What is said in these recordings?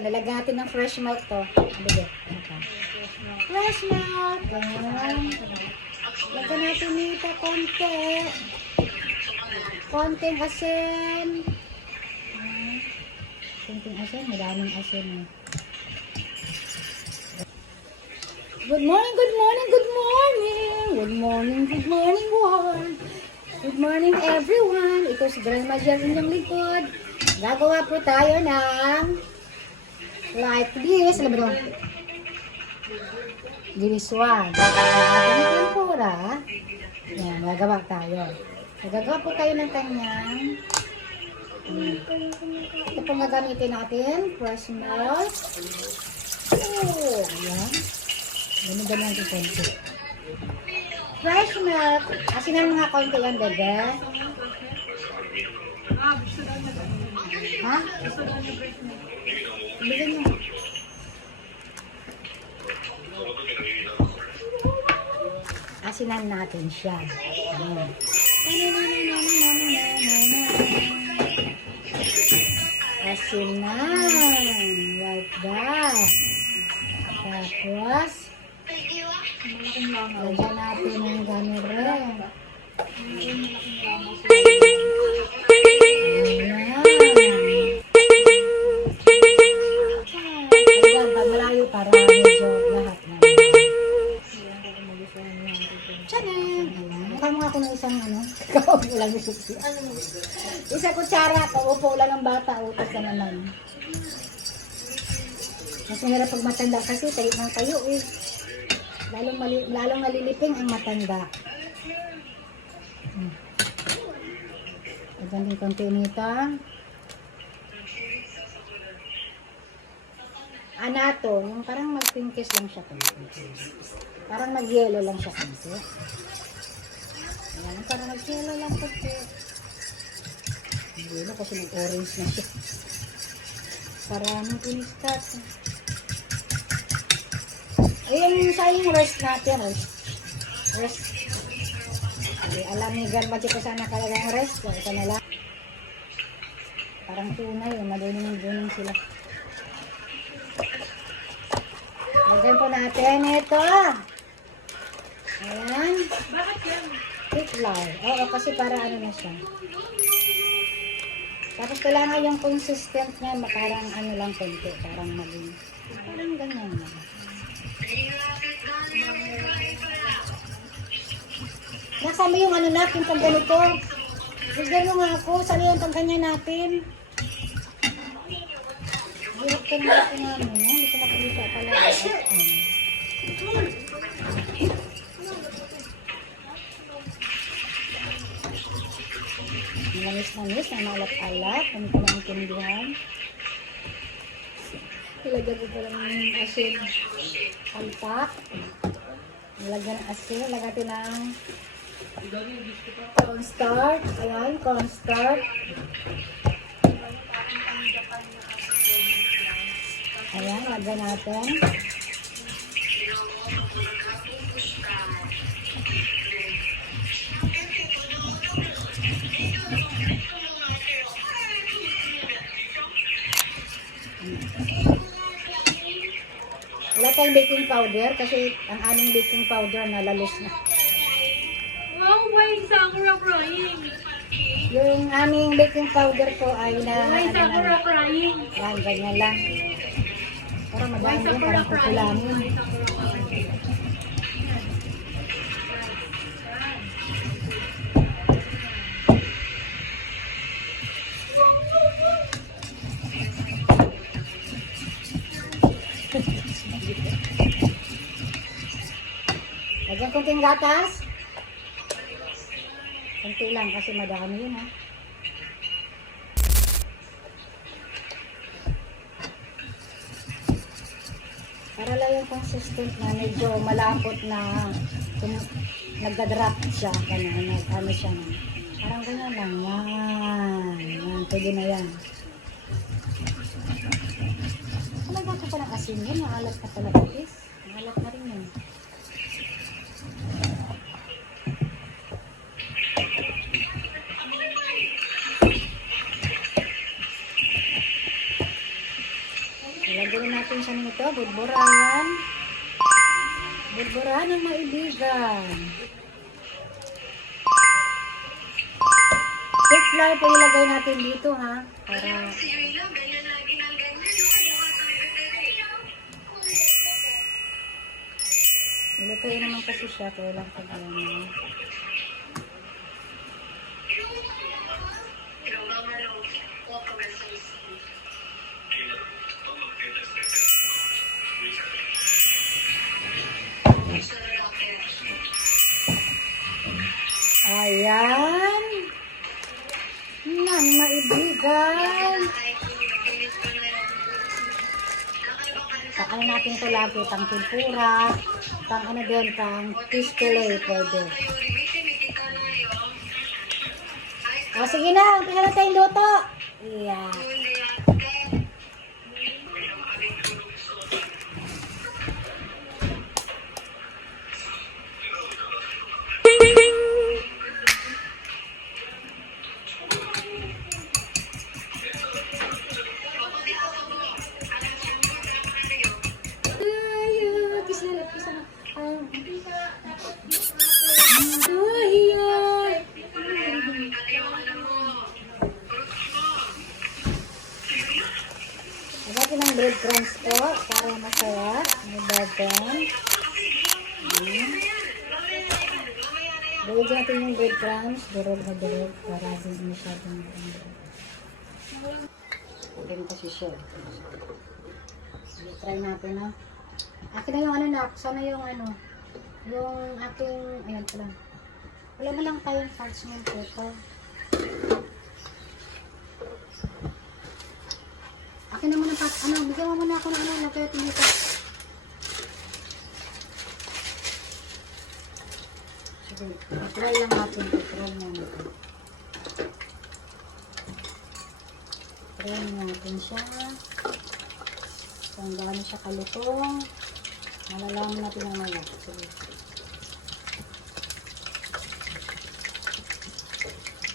nalagyan natin ng fresh milk to. Bigyan. Fresh milk. Ganyan. Lagyan natin nito konti. Konting asin. Konting asin, maraming asin. Good morning, good morning, good morning. Good morning, good morning, world. Good morning, everyone. Ito si Grandma Jen inyong likod. Gagawa po tayo ng like this. Alam mo ito? This one. Ating tempura. Yan, gagawa tayo. Gagawa po tayo ng kanyang ito pong gagamitin natin. Fresh milk. Oh, yan. Ganun-ganun natin konti. Fresh milk. Asinan mga konti yan, bebe. Ha? Bigyan nyo. Asinan natin siya. Ayan. Asinan. Like that. Tapos, lagyan natin ng ganire. Ayan, pag malayo para medyo lahat na. Tiyanan! Mukha mo ako ng isang kakao ulang isusi. Isa kutsara, paupo ulang ng bata, utos na naman. Mas mahirap pag matanda kasi tayo ng tayo eh. Lalong maliliping ang matanda. Lagyan din konti nito. Anato, yung parang mag-pinkish lang siya konti. Parang mag-yellow lang siya konti. Ayan, parang mag-yellow lang konti. Hindi na kasi nag-orange na siya. Parang pinistat. Ayun, sayang rest natin. Rest. Alam ni Garba dito sana kalagang rest. Ito na lang. Parang tunay. Maduning-duning sila. Lagyan po natin ito. Ayan. Bakit yan? Flour. Oo, kasi para ano na siya. Tapos kailangan yung consistent niya. Parang ano lang konti. Parang maging. Parang ganyan na. Nasama yung ano natin pag ganito. Bigyan mo nga ako. Saan yung pag ganyan natin? Hirap ka natin nga mo. Hindi ko makikita pala. Malamis-lamis na malat-alat. Hindi ko maintindihan. Ilagyan ko pala ng asin. Alpak. Nilagyan ng asin. Lagatin ng cornstarch. Ayan, cornstarch. Ayan, lagyan natin. Wala tayong baking powder kasi ang aming baking powder nalalos na. Wow, why is Sakura crying? Yung aming baking powder po ay na... Why is Sakura crying? Yan, ganyan lang. Parang Why madami is yun, Sakura parang crying? kukulamin. Why is Sakura crying? Lagyan konting gatas. Konti lang kasi madami yun ha. Para lang yung consistent na medyo malapot na nagda-drop siya. Ganyan, ano siya. Parang ganyan lang. Yan. Yan. Pwede na yan. Lagyan ko pa ng asin yun. Maalat na pala guys. Maalat na rin yun. Ilagay natin siya nito, budburan. Budburan ng maibigan. Cake flour po ilagay natin dito ha. Para ilagay naman kasi siya, kaya lang pag-ano. Ayan. Nang maibigan. Pakain natin ito lagi, pang tempura, pang ano din, pang fish fillet, pwede. O, sige na, umpisa na tayong luto. Yeah. Lagyan ng breadcrumbs po para masarap. May bagang. Lagyan natin yung breadcrumbs. Durog na durog para hindi masyadong ganyan kasi siya. Try natin ha. Akin na yung ano na. Sana yung ano. Yung aking, ayan pala. Wala na lang tayong parchment paper. Akin na muna ano, bigyan mo muna ako ng ano, lagay ito dito. Sige, try lang natin ito. Try natin siya. Kung gaano siya kalutong. Malalaman natin ang mga. Sige.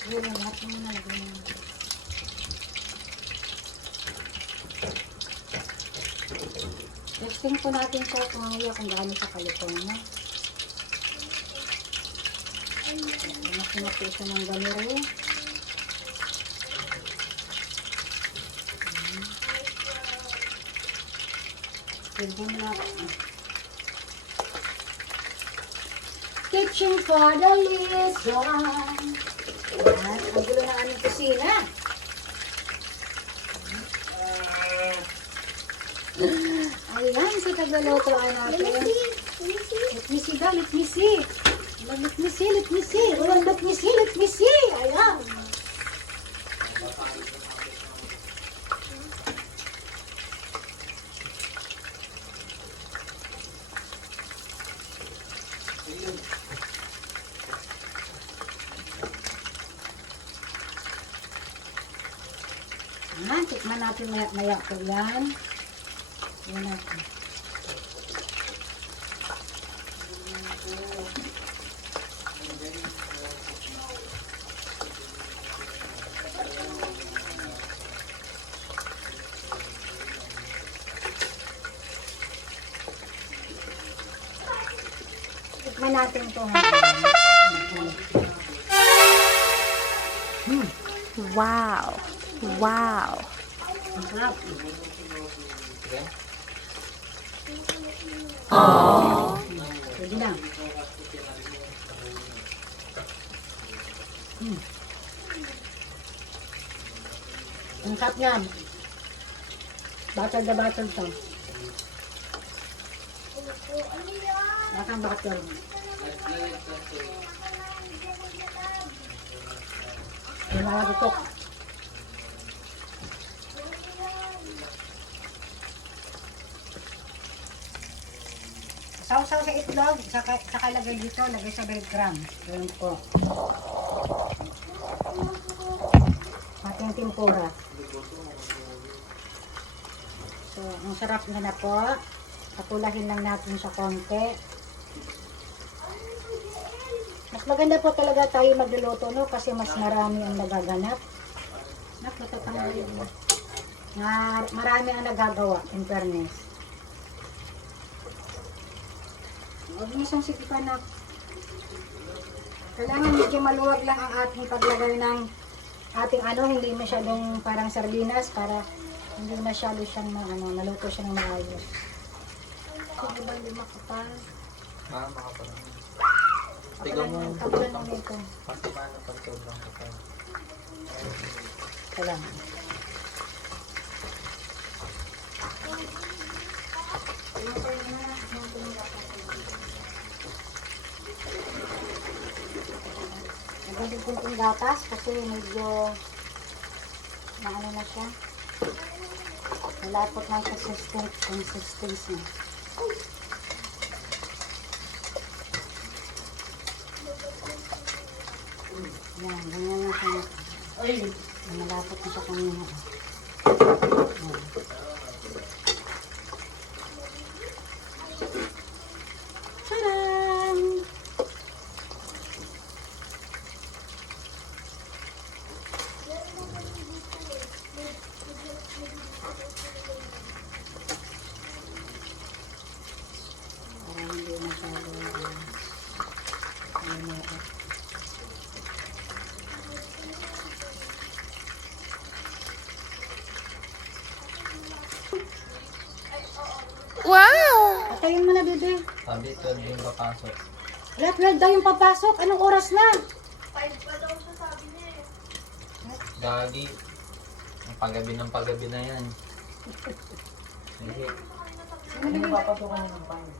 Ayan, lahat mo muna lagay mo. Testing po natin siya kung gaano siya kalutong. Mas po siya ng ganero. Pwede na. Kitchen for the liaison. At ang gulo ng aming kusina. Ayan, sa tagalutoan natin. Let me see daw, let me see. Let me see, let me see. Ulan, let me see, let me see. Ayan. Ayan, tikman natin maya po yan. Ayan natin. Tikman natin ito. Wow. Wow. Ang sarap. Pwede na. Ang sarap niyan. Butter na butter to. Batang butter. Yung mga tutok. Sausaw sa itlog, saka lagay dito, lagay sa breadcrumbs. Ayan po. Ating tempura. So, ang sarap na po. Patulahin lang natin sa konti. Mas maganda po talaga tayo magluluto, no? Kasi mas marami ang nagaganap. Naklata pa na yun. Na marami ang nagagawa, in fairness. Huwag mo siyang sikipan na. Kailangan medyo maluwag lang ang ating paglagay ng ating hindi masyadong parang sardinas para hindi masyado siyang naluto siya ng maayos. Sige ba hindi makapal? Makaparang. Tigaw mo yung Kapalan mo nito. Pati paano pag sobrang kapal. Kailangan. Nagandang kunting gatas kasi medyo na siya. Malapot na siya sa consistency. Yan, ganyan na siya. Malapot na siya kanina. Yan. Tadaan! Parang hindi masyado Patayin mo na, bebe. Sabi 12 yung papasok. Wala, 12 daw yung papasok. Anong oras na? Gagi. Ang paggabi na yan. Sige. Ano papasukan niyo ng paano?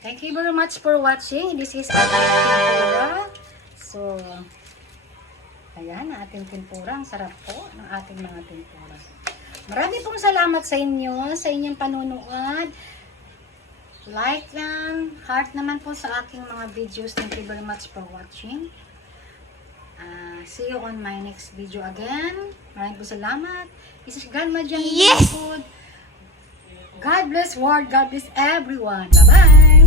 Thank you very much for watching. This is ating tempura. So, ayan, ang ating tempura. Ang sarap po ng ating mga tempura. Marami pong salamat sa inyo, sa inyong panunood. Like lang, heart naman po sa aking mga videos. Thank you very much for watching. See you on my next video again. Maraming po salamat. This is Grandma Jenny. Yes! God bless world. God bless everyone. Bye-bye!